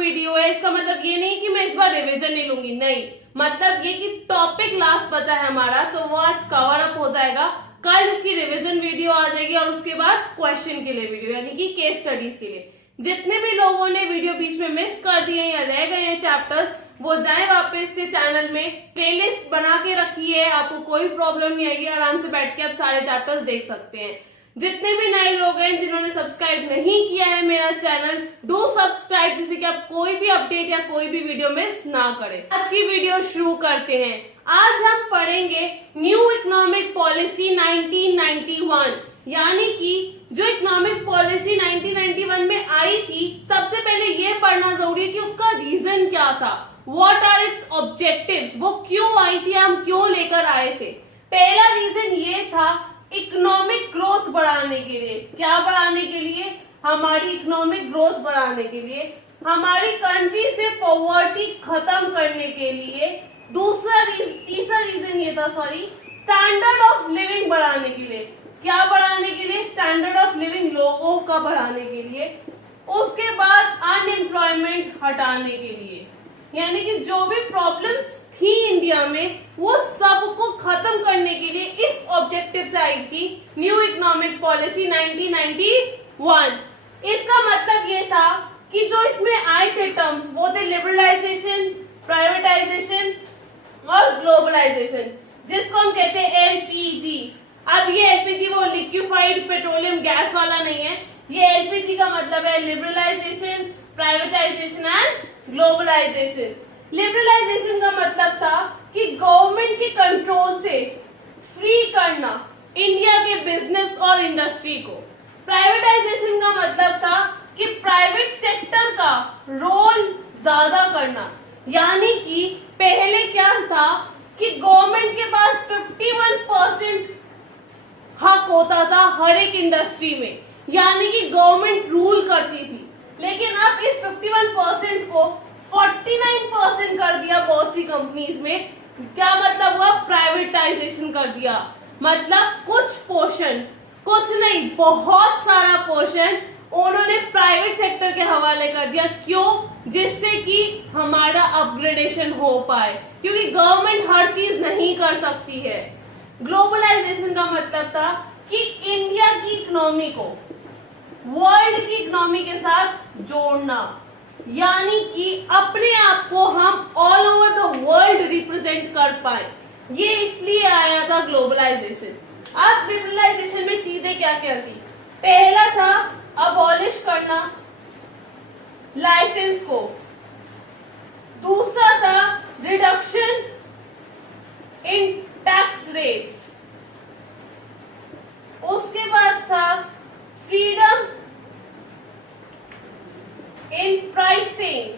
Video है, इसका मतलब ये नहीं कि मैं इस बार रिवीजन नहीं लूंगी, नहीं, मतलब ये कि टॉपिक लास्ट बचा है हमारा तो वो आज कवर अप हो जाएगा। कल इसकी रिवीजन वीडियो आ जाएगी और उसके बाद क्वेश्चन के लिए वीडियो यानी कि केस स्टडीज के लिए। जितने भी लोगों ने वीडियो बीच में मिस कर दिए या रह गए हैं चैप्टर्स, वो जाए वापस से चैनल में, प्लेलिस्ट बना के रखी है, आपको कोई प्रॉब्लम नहीं आएगी, आराम से बैठ के आप सारे चैप्टर्स देख सकते हैं। जितने भी नए लोग हैं जिन्होंने सब्सक्राइब नहीं किया है मेरा चैनल, डू सब्सक्राइब जिससे कि आप कोई भी अपडेट या कोई भी वीडियो मिस ना करें। आज की वीडियो शुरू करते हैं। आज हम पढ़ेंगे न्यू इकोनॉमिक पॉलिसी 1991, यानी कि जो इकोनॉमिक पॉलिसी 1991 में आई थी, सबसे पहले ये पढ़ना जरूरी है कि उसका रीजन क्या था, व्हाट आर इट्स ऑब्जेक्टिव्स, वो क्यों आई थी, हम क्यों लेकर आए थे। पहला रीजन ये था इकोनॉमिक ग्रोथ बढ़ाने के लिए। क्या बढ़ाने के लिए? हमारी इकोनॉमिक ग्रोथ बढ़ाने के लिए, हमारी कंट्री से पॉवर्टी खत्म करने के लिए। तीसरा रीजन ये था स्टैंडर्ड ऑफ लिविंग बढ़ाने के लिए। क्या बढ़ाने के लिए? स्टैंडर्ड ऑफ लिविंग लोगों का बढ़ाने के लिए। उसके बाद अनएम्प्लॉयमेंट हटाने के लिए, यानी कि जो भी प्रॉब्लम्स थी इंडिया में वो सबको खत्म करने के लिए इस ऑब्जेक्टिव से आई थी न्यू इकोनॉमिक पॉलिसी 1991। इसका मतलब ये था कि जो इसमें आए थे टर्म्स वो थे लिबरलाइजेशन, प्राइवेटाइजेशन और ग्लोबलाइजेशन, जिसको हम कहते हैं एलपीजी। अब ये एलपीजी वो लिक्विफाइड पेट्रोलियम गैस वाला नहीं है, ये एलपीजी का मतलब है liberalisation, privatisation and globalisation. Liberalisation का मतलब था कि गवर्नमेंट के कंट्रोल से फ्री करना इंडिया के बिजनेस और इंडस्ट्री को। प्राइवेटाइजेशन का मतलब था कि प्राइवेट सेक्टर का रोल ज्यादा करना, यानी कि पहले क्या था कि गवर्नमेंट के पास 51% हक होता था हर एक इंडस्ट्री में, यानी कि गवर्नमेंट रूल करती थी। लेकिन अब इस 51% को 49% कर दिया बहुत सी कंपनीज में। क्या मतलब हुआ? प्राइवेटाइजेशन कर दिया, मतलब कुछ पोर्शन, कुछ नहीं बहुत सारा पोर्शन उन्होंने प्राइवेट सेक्टर के हवाले कर दिया। क्यों? जिससे कि हमारा अपग्रेडेशन हो पाए, क्योंकि गवर्नमेंट हर चीज नहीं कर सकती है। ग्लोबलाइजेशन का मतलब था कि इंडिया की इकोनॉमी को वर्ल्ड की इकोनॉमी के साथ जोड़ना, यानी कि अपने आप को हम all over the world represent कर पाए। ये इसलिए आया था ग्लोबलाइजेशन। अब ग्लोबलाइजेशन में चीजें क्या क्या थी? पहला था अबॉलिश करना लाइसेंस को, दूसरा था रिडक्शन इन टैक्स रेट्स, उसके बाद था फ्रीडम इन प्राइसिंग,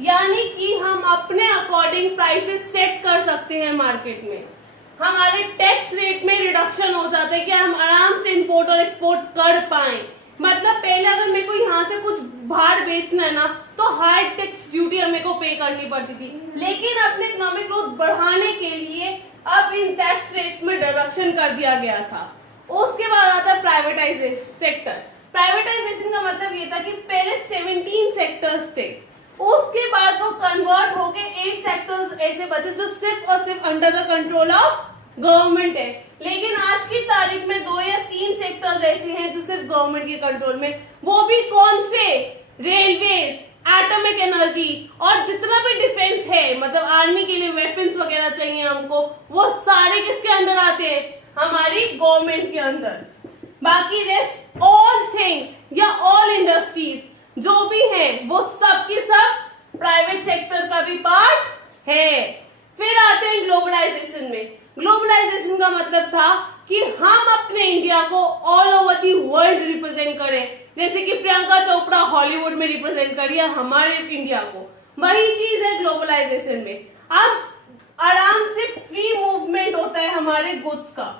यानी कि हम अपने अकॉर्डिंग प्राइसेस सेट कर सकते हैं मार्केट में। हमारे टैक्स रेट में रिडक्शन हो जाता है कि हम आराम से इंपोर्ट और एक्सपोर्ट कर पाए। मतलब पहले अगर मेरे को यहाँ से कुछ बाहर बेचना है ना तो हाई टैक्स ड्यूटी मेरे को पे करनी पड़ती थी, लेकिन अपने इकोनॉमिक ग्रोथ बढ़ाने के लिए अब इन टैक्स रेट्स में रिडक्शन कर दिया गया था। उसके बाद आता है प्राइवेटाइजेशन सेक्टर। प्राइवेटाइजेशन का मतलब ये था कि पहले 17 सेक्टर्स थे, उसके बाद वो कन्वर्ट होके 8 सेक्टर्स ऐसे बचे जो सिर्फ और सिर्फ under the control of government है। लेकिन आज की तारीख में 2 या 3 सेक्टर्स ऐसे हैं जो सिर्फ गवर्नमेंट के कंट्रोल में। वो भी कौन से? रेलवेज, एटॉमिक एनर्जी और जितना भी डिफेंस है, मतलब आर्मी के लिए वेपन्स वगैरह चाहिए हमको, वो सारे किसके अंडर आते हैं? हमारी गवर्नमेंट के अंदर। बाकी रेस्ट ऑल थिंग्स या ऑल इंडस्ट्रीज जो भी हैं वो सब की सब प्राइवेट सेक्टर का भी पार्ट है। फिर आते हैं ग्लोबलाइजेशन में। ग्लोबलाइजेशन का मतलब था कि हम अपने इंडिया को all over the world represent करें, जैसे कि प्रियंका चोपड़ा हॉलीवुड में रिप्रेजेंट करिए हमारे इंडिया को। वही चीज है ग्लोबलाइजेशन में। अब आराम से फ्री मूवमेंट होता है हमारे गुड्स का,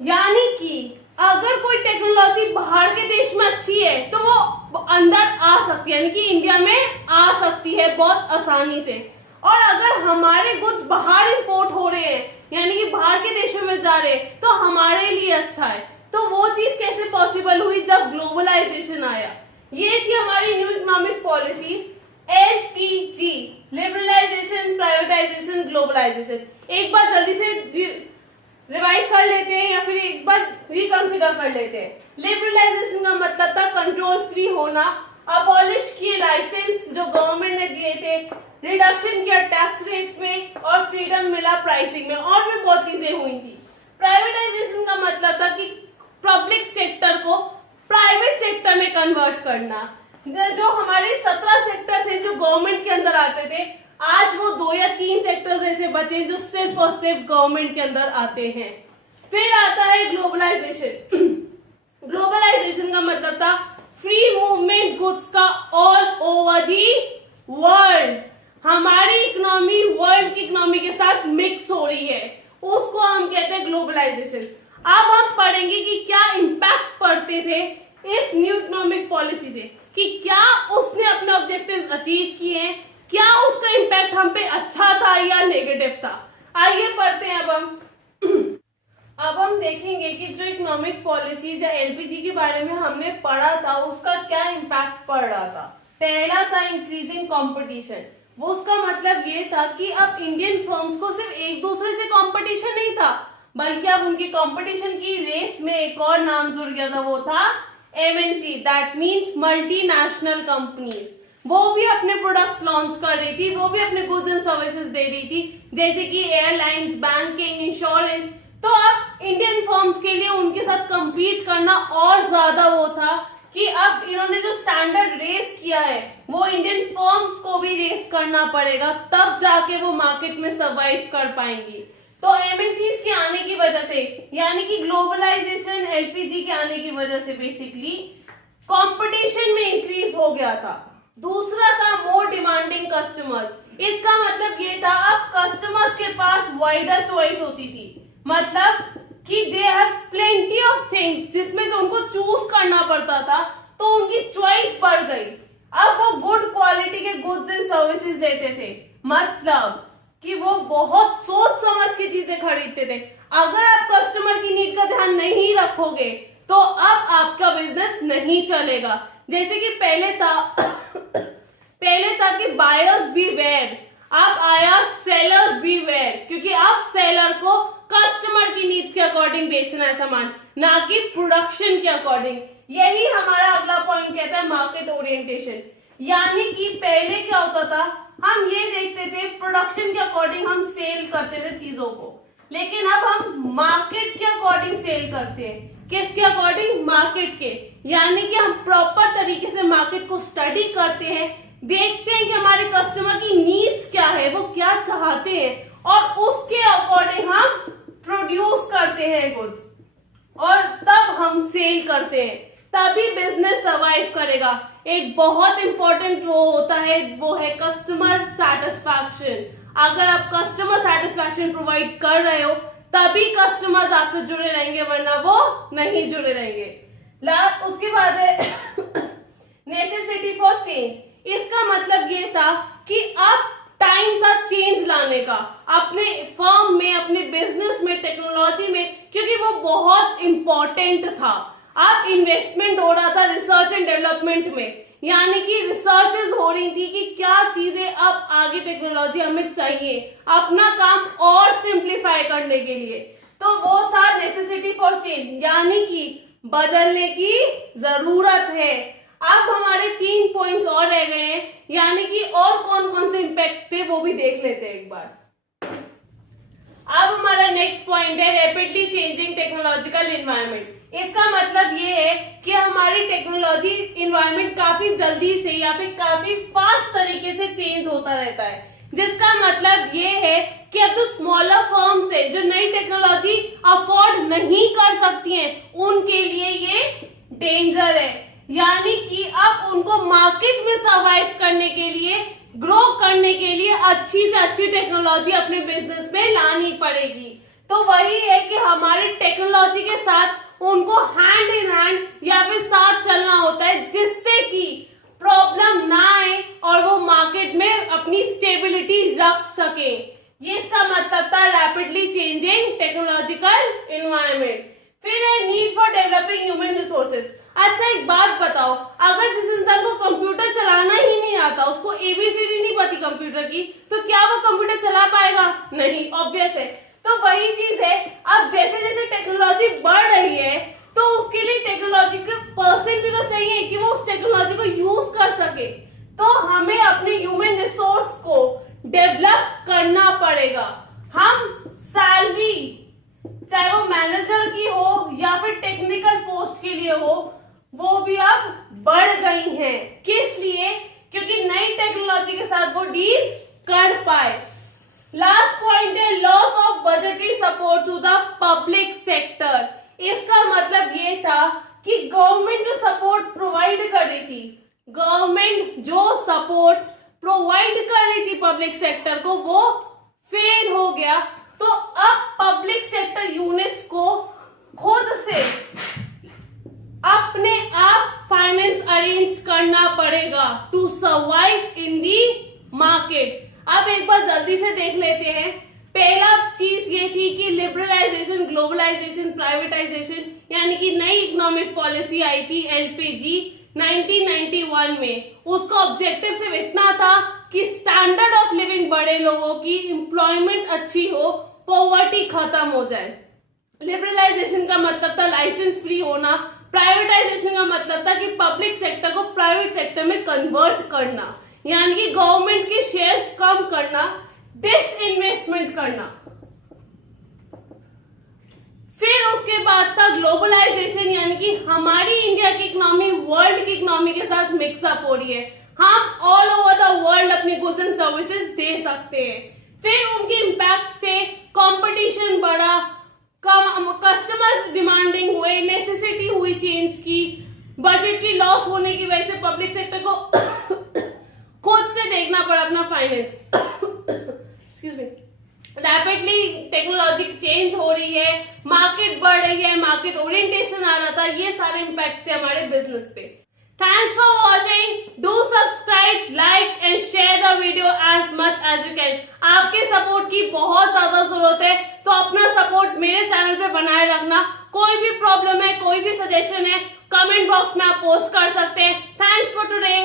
यानी कि अगर कोई टेक्नोलॉजी बाहर के देश में अच्छी है तो वो अंदर आ सकती है, यानी कि इंडिया में आ सकती है बहुत आसानी से। और अगर हमारे गुड्स बाहर इंपोर्ट हो रहे हैं, यानी कि बाहर के देशों में जा रहे हैं, तो हमारे लिए अच्छा है। तो वो चीज कैसे पॉसिबल हुई? जब ग्लोबलाइजेशन आया, ये थी हमारी new economic policies, LPG, liberalisation, privatisation, globalisation. एक बार जल्दी से रिवाइज कर लेते हैं या फिर एक बार रिकंसिडर कर लेते हैं। लिबरलाइजेशन का मतलब था कंट्रोल फ्री होना, अबॉलिश किए लाइसेंस जो गवर्नमेंट ने दिए थे, रिडक्शन किया टैक्स रेट्स में और फ्रीडम मिला प्राइसिंग में, और भी बहुत चीजें हुई थी। प्राइवेटाइजेशन का मतलब था कि पब्लिक सेक्टर को प्राइवेट सेक्टर में कन्वर्ट करना। जो हमारे 17 सेक्टर थे जो गवर्नमेंट के अंदर आते थे, आज वो 2 या 3 सेक्टर्स ऐसे बचे जो सिर्फ और सिर्फ गवर्नमेंट के अंदर आते हैं। फिर आता है ग्लोबलाइजेशन। ग्लोबलाइजेशन का मतलब था फ्री मूवमेंट गुड्स का ऑल ओवर दी वर्ल्ड। हमारी इकोनॉमी वर्ल्ड की इकोनॉमी के साथ मिक्स हो रही है, उसको हम कहते हैं ग्लोबलाइजेशन। अब हम पढ़ेंगे कि क्या इम्पैक्ट्स पड़ते थे इस न्यू इकोनॉमिक पॉलिसी से, कि क्या उसने अपने ऑब्जेक्टिव्स अचीव किए हैं, क्या उसका इम्पैक्ट हम पे अच्छा था या नेगेटिव था। आइए पढ़ते हैं अब हम देखेंगे कि जो इकोनॉमिक पॉलिसीज या एलपीजी के बारे में हमने पढ़ा था उसका क्या इम्पैक्ट पड़ रहा था। पहला था इंक्रीजिंग कंपटीशन। वो उसका मतलब ये था कि अब इंडियन फर्म्स को सिर्फ एक दूसरे से कंपटीशन नहीं था, बल्कि अब उनकी कंपटीशन की रेस में एक और नाम जुड़ गया था, वो था MNC, that means multinational companies. वो भी अपने प्रोडक्ट्स लॉन्च कर रही थी, वो भी अपने गुड्स एंड सर्विसेज दे रही थी, जैसे कि एयरलाइंस, बैंकिंग, इंश्योरेंस। तो अब इंडियन फर्म्स के लिए उनके साथ compete करना और ज्यादा वो था कि अब इन्होंने जो स्टैंडर्ड रेस किया है वो इंडियन फर्म्स को भी रेस करना पड़ेगा, तब जाके वो मार्केट में सर्वाइव कर पाएंगी। तो एमएनसीज के आने की वजह से, यानी कि ग्लोबलाइजेशन, एलपीजी के आने की वजह से बेसिकली कंपटीशन में इंक्रीज हो गया था। दूसरा था मोर डिमांडिंग कस्टमर्स। इसका मतलब ये था अब कस्टमर्स के पास वाइडर चॉइस होती थी, मतलब कि they have plenty of things जिसमें से उनको चूज करना पड़ता था, तो उनकी चॉइस बढ़ गई। अब वो गुड क्वालिटी के गुड्स एंड सर्विसेज लेते थे, मतलब कि वो बहुत सोच समझ के चीजें खरीदते थे। अगर आप कस्टमर की नीड का ध्यान नहीं रखोगे तो अब आपका बिजनेस नहीं चलेगा। जैसे कि पहले था कि बायर्स बी वेयर, अब आया सेलर्स बी वेयर, क्योंकि अब सेलर को कस्टमर की नीड्स के अकॉर्डिंग बेचना है सामान, ना कि प्रोडक्शन के अकॉर्डिंग। यही हमारा अगला पॉइंट कहता है मार्केट ओरिएंटेशन। यानी कि पहले क्या होता था, हम ये देखते थे प्रोडक्शन के अकॉर्डिंग हम सेल करते थे चीजों को, लेकिन अब हम मार्केट के अकॉर्डिंग सेल करते हैं। किसके अकॉर्डिंग? मार्केट के। यानी कि हम प्रॉपर तरीके से मार्केट को स्टडी करते हैं, देखते हैं कि हमारे कस्टमर की नीड्स क्या है, वो क्या चाहते हैं, और उसके अकॉर्डिंग हम प्रोड्यूस करते हैं गुड्स, और तब हम सेल करते हैं, तभी बिजनेस सर्वाइव करेगा। एक बहुत इंपॉर्टेंट वो होता है, वो है कस्टमर सेटिस्फैक्शन। अगर आप कस्टमर सेटिस्फैक्शन प्रोवाइड कर रहे हो तभी कस्टमर्स आपसे जुड़े रहेंगे, वरना वो नहीं जुड़े रहेंगे। उसके बाद है नेसेसिटी फॉर चेंज। इसका मतलब ये था कि अब टाइम था चेंज लाने का अपने फर्म में, अपने बिजनेस में, टेक्नोलॉजी में, क्योंकि वो बहुत इंपॉर्टेंट था। अब इन्वेस्टमेंट हो रहा था रिसर्च एंड डेवलपमेंट में, यानी कि रिसर्चेस हो रही थी कि क्या चीजें अब आगे टेक्नोलॉजी हमें चाहिए अपना काम और सिंप्लीफाई करने के लिए। तो वो था नेसेसिटी फॉर चेंज, यानी कि बदलने की जरूरत है। अब हमारे 3 पॉइंट्स और रह गए हैं, यानी कि और कौन कौन से इंपैक्ट थे वो भी देख लेते हैं एक बार। अब हमारा नेक्स्ट पॉइंट है रैपिडली चेंजिंग टेक्नोलॉजिकल एनवायरनमेंट। इसका मतलब ये है कि हमारी टेक्नोलॉजी इन्वायरमेंट काफी जल्दी से या फिर काफी फास्ट तरीके से चेंज होता रहता है, जिसका मतलब ये है कि अब जो स्मॉलर फर्म्स है जो नई टेक्नोलॉजी अफोर्ड नहीं कर सकती हैं, उनके लिए ये डेंजर है। यानी कि अब उनको मार्केट में सर्वाइव करने के लिए, ग्रो करने के लिए अच्छी से अच्छी टेक्नोलॉजी अपने बिजनेस में लानी पड़ेगी। तो वही है कि हमारी टेक्नोलॉजी के साथ उनको हैंड इन हैंड या फिर साथ चलना होता है, जिससे कि प्रॉब्लम ना आए और वो मार्केट में अपनी स्टेबिलिटी रख सके। ये इसका मतलब था रैपिडली चेंजिंग टेक्नोलॉजिकल एनवायरनमेंट। फिर है need for developing human resources. अच्छा, अच्छा एक बात बताओ, अगर जिस इंसान को कंप्यूटर चलाना ही नहीं आता, उसको एबीसीडी नहीं पती कंप्यूटर की, तो क्या वो कंप्यूटर चला पाएगा? नहीं, ऑब्वियस है। तो वही चीज है, अब जैसे जैसे टेक्नोलॉजी बढ़ रही है तो उसके लिए टेक्नोलॉजी के पर्सन भी तो चाहिए कि वो उस टेक्नोलॉजी को यूज कर सके। तो हमें अपने ह्यूमन रिसोर्स को डेवलप करना पड़ेगा। हम सैलरी चाहे वो मैनेजर की हो या फिर टेक्निकल पोस्ट के लिए हो, वो भी अब बढ़ गई हैं। किस लिए? क्योंकि नई टेक्नोलॉजी के साथ वो डील कर पाए। लास्ट पॉइंट है loss of budgetary support to the public sector. इसका मतलब ये था कि गवर्नमेंट जो सपोर्ट प्रोवाइड कर रही थी, गवर्नमेंट जो सपोर्ट प्रोवाइड कर रही थी पब्लिक सेक्टर को, वो फेल हो गया। तो अब पब्लिक सेक्टर यूनिट्स को खुद से अपने आप फाइनेंस अरेंज करना पड़ेगा to survive in the market. अब एक बार जल्दी से देख लेते हैं। पहला चीज ये थी कि लिबरलाइजेशन, ग्लोबलाइजेशन, प्राइवेटाइजेशन, यानी कि नई इकोनॉमिक पॉलिसी आई थी एलपीजी 1991 में। उसका ऑब्जेक्टिव सिर्फ इतना था कि स्टैंडर्ड ऑफ लिविंग बढ़े, लोगों की एम्प्लॉयमेंट अच्छी हो, पॉवर्टी खत्म हो जाए। लिबरलाइजेशन का मतलब था लाइसेंस फ्री होना, प्राइवेटाइजेशन का मतलब था कि पब्लिक सेक्टर को प्राइवेट सेक्टर में कन्वर्ट करना, यानी कि गवर्नमेंट के शेयर्स कम करना, डिसइन्वेस्टमेंट करना। फिर उसके बाद था ग्लोबलाइजेशन, यानी कि हमारी इंडिया की इकोनॉमी वर्ल्ड की इकोनॉमी के साथ मिक्सअप हो रही है। हम ऑल ओवर द वर्ल्ड अपनी गुड्स एंड सर्विसेज दे सकते हैं। फिर उनके इम्पैक्ट से कंपटीशन बढ़ा, कस्टमर्स डिमांडिंग हुए, नेसेसिटी हुई चेंज की, बजटरी लॉस होने की वजह से पब्लिक सेक्टर को खुद से देखना पड़ा अपना finance. Excuse me. Rapidly technology change हो रही है, मार्केट बढ़ रही है, मार्केट ओरिएंटेशन आ रहा था, ये सारे इम्पैक्ट थे हमारे बिजनेस पे। Thanks for watching. Do subscribe, like and share the video as much as you can. आपके सपोर्ट की बहुत ज्यादा जरूरत है, तो अपना सपोर्ट मेरे चैनल पे बनाए रखना। कोई भी प्रॉब्लम है, कोई भी सजेशन है, कमेंट बॉक्स में आप पोस्ट कर सकते हैं। Thanks for today.